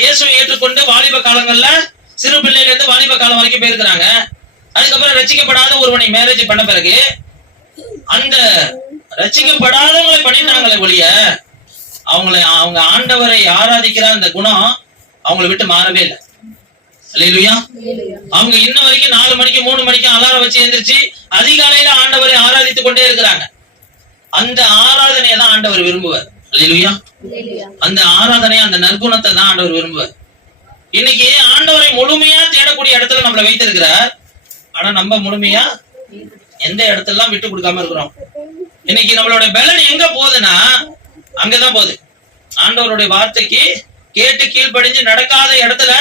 இயேசுவை ஏற்றுக்கொண்டு வாலிப காலங்கள்ல சிறு பிள்ளையில இருந்து வாலிப காலம் வரைக்கும் போயிருக்கிறாங்க. அதுக்கப்புறம் ரட்சிக்கப்படாத ஒருவனை மேரேஜ் பண்ண பிறகு அந்த ரட்சிக்கப்படாதவங்களை பண்ணினாங்களே ஒழிய அவங்க ஆண்டவரை ஆராதிக்கிற அந்த குணம் அவங்களை விட்டு மாறவே இல்லை. அல்லேலூயா. அவங்க இன்ன வரைக்கும் 4 மணிக்கு 3 மணிக்கு அலாரம் வச்சு எந்திரிச்சு அதிகாலையில ஆண்டவரை ஆராதித்துக் கொண்டே இருக்கிறாங்க. அந்த ஆராதனையை தான் ஆண்டவர் விரும்புவார். அல்லேலூயா. அந்த ஆராதனை, அந்த நற்குணத்தை தான் ஆண்டவர் விரும்புவார். இன்னைக்கு ஆண்டவரை முழுமையா தேடக்கூடிய இடத்துல நம்மளை வைத்திருக்கிறார். ஆனா நம்ம முழுமையா எந்த இடத்துல விட்டு கொடுக்காம இருக்கிறோம். இன்னைக்கு நம்மளோட பலன் எங்க போகுதுன்னா அங்கதான் போகுது. ஆண்டவருடைய வார்த்தைக்கு கேட்டு கீழ்ப்படிஞ்சு நடக்காத இடத்துல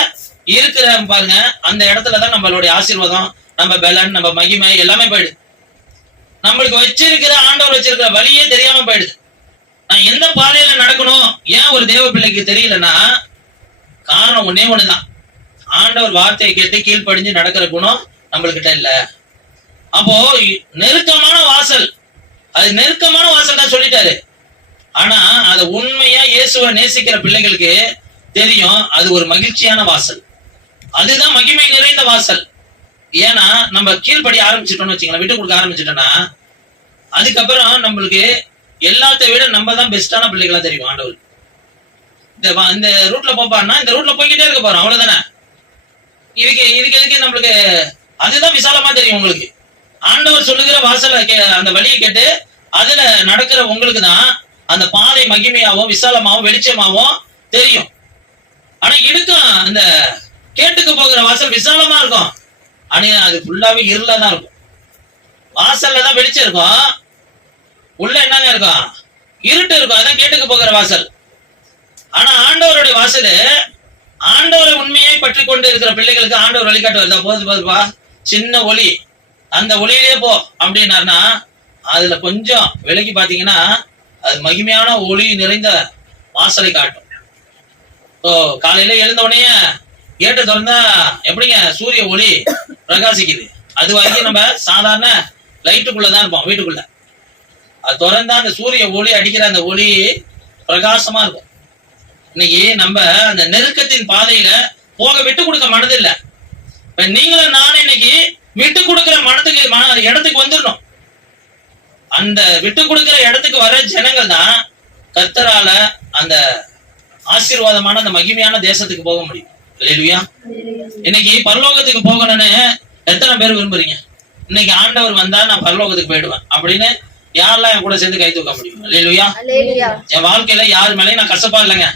இருக்கிற பாருங்க, அந்த இடத்துலதான் நம்மளுடைய ஆசீர்வாதம், நம்ம பலன், நம்ம மகிமை எல்லாமே போயிடுது. நம்மளுக்கு வச்சிருக்கிற ஆண்டவர் வச்சிருக்கிற வழியே தெரியாம போயிடுது. நான் எந்த பாதையில நடக்கணும் ஏன் ஒரு தேவ பிள்ளைக்கு தெரியலன்னா காரணம் ஒன்னே ஒண்ணுதான், ஆண்டவர் வார்த்தையை கேட்டு கீழ்ப்படிஞ்சு நடக்கிற குணம் நம்மளுக்கிட்ட இல்ல. அப்போ நெருக்கமான வாசல், அது நெருக்கமான வாசல் தான் சொல்லிட்டாரு. ஆனா அது உண்மையா இயேசுவை நேசிக்கிற பிள்ளைகளுக்கு தெரியும் அது ஒரு மகிழ்ச்சியான வாசல், அதுதான் மகிமை நிறைந்த வாசல். ஏன்னா நம்ம கீழ்படி ஆரம்பிச்சிட்டோம்னு வச்சுக்கலாம், விட்டு கொடுக்க ஆரம்பிச்சிட்டோம்னா அதுக்கப்புறம் நம்மளுக்கு எல்லாத்த விட நம்ம தான் பெஸ்டான பிள்ளைகளா தெரியும். ஆண்டவர் இந்த ரூட்ல போப்பான்னா இந்த ரூட்ல போய்கிட்டே இருக்க போறோம், அவ்வளவுதானே. இதுக்கு நம்மளுக்கு அதுதான் விசாலமா தெரியும். உங்களுக்கு ஆண்டவர் சொல்லுகிற வாசல அந்த வழியை கேட்டு அதுல நடக்கிற உங்களுக்கு தான் அந்த பாதை மகிமையாவும் விசாலமாவும் வெளிச்சமாவும் தெரியும். ஆனா இடுக்கும் அந்த கேட்டுக்கு போகிற வாசல் விசாலமா இருக்கும், ஆனா அது ஃபுல்லாவே இருளா தான் இருக்கும். வாசல்ல தான் வெளிச்சம் இருக்கும், உள்ள என்னங்க இருக்கும், இருட்டு இருக்கும். அதான் கேட்டுக்கு போகிற வாசல். ஆனா ஆண்டவருடைய வாசல், ஆண்டவரை உண்மையை பற்றி கொண்டு இருக்கிற பிள்ளைகளுக்கு ஆண்டவர் வழிகாட்டுவார். போதுப்பா, சின்ன ஒளி, அந்த ஒளியிலே போ அப்படின்னாருன்னா அதுல கொஞ்சம் விலகி பாத்தீங்கன்னா அது மகிமையான ஒளி நிறைந்த வாசலை காட்டும். காலையில எழுந்த உடனே கேட்ட திறந்தா எப்படிங்க சூரிய ஒளி பிரகாசிக்குது, அது வரைக்கும் நம்ம சாதாரண லைட்டுக்குள்ளதான் இருப்போம் வீட்டுக்குள்ள. அது திறந்தா அந்த சூரிய ஒளி அடிக்கிற அந்த ஒளி பிரகாசமா இருக்கும். இன்னைக்கு நம்ம அந்த நெருக்கத்தின் பாதையில போக விட்டு கொடுக்க மனதில்லை. இப்ப நீங்களும் நானும் இன்னைக்கு விட்டு கொடுக்கிற இடத்துக்கு வந்துடணும். அந்த விட்டு கொடுக்கிற இடத்துக்கு வர ஜனங்கள் தான் கர்த்தரால அந்த ஆசீர்வாதமான அந்த மகிமையான தேசத்துக்கு போக முடியும். அல்லேலூயா. இன்னைக்கு பரலோகத்துக்கு போகணும்னு எத்தனை பேர் விரும்புறீங்க? இன்னைக்கு ஆண்டவர் வந்தா நான் பரலோகத்துக்கு போயிடுவேன் அப்படின்னு யாரெல்லாம் என் கூட சேர்ந்து கை தூக்க முடியும்? அல்லேலூயா. என் வாழ்க்கையில யாரு மேலேயும் நான் கசப்பா இல்லைங்க,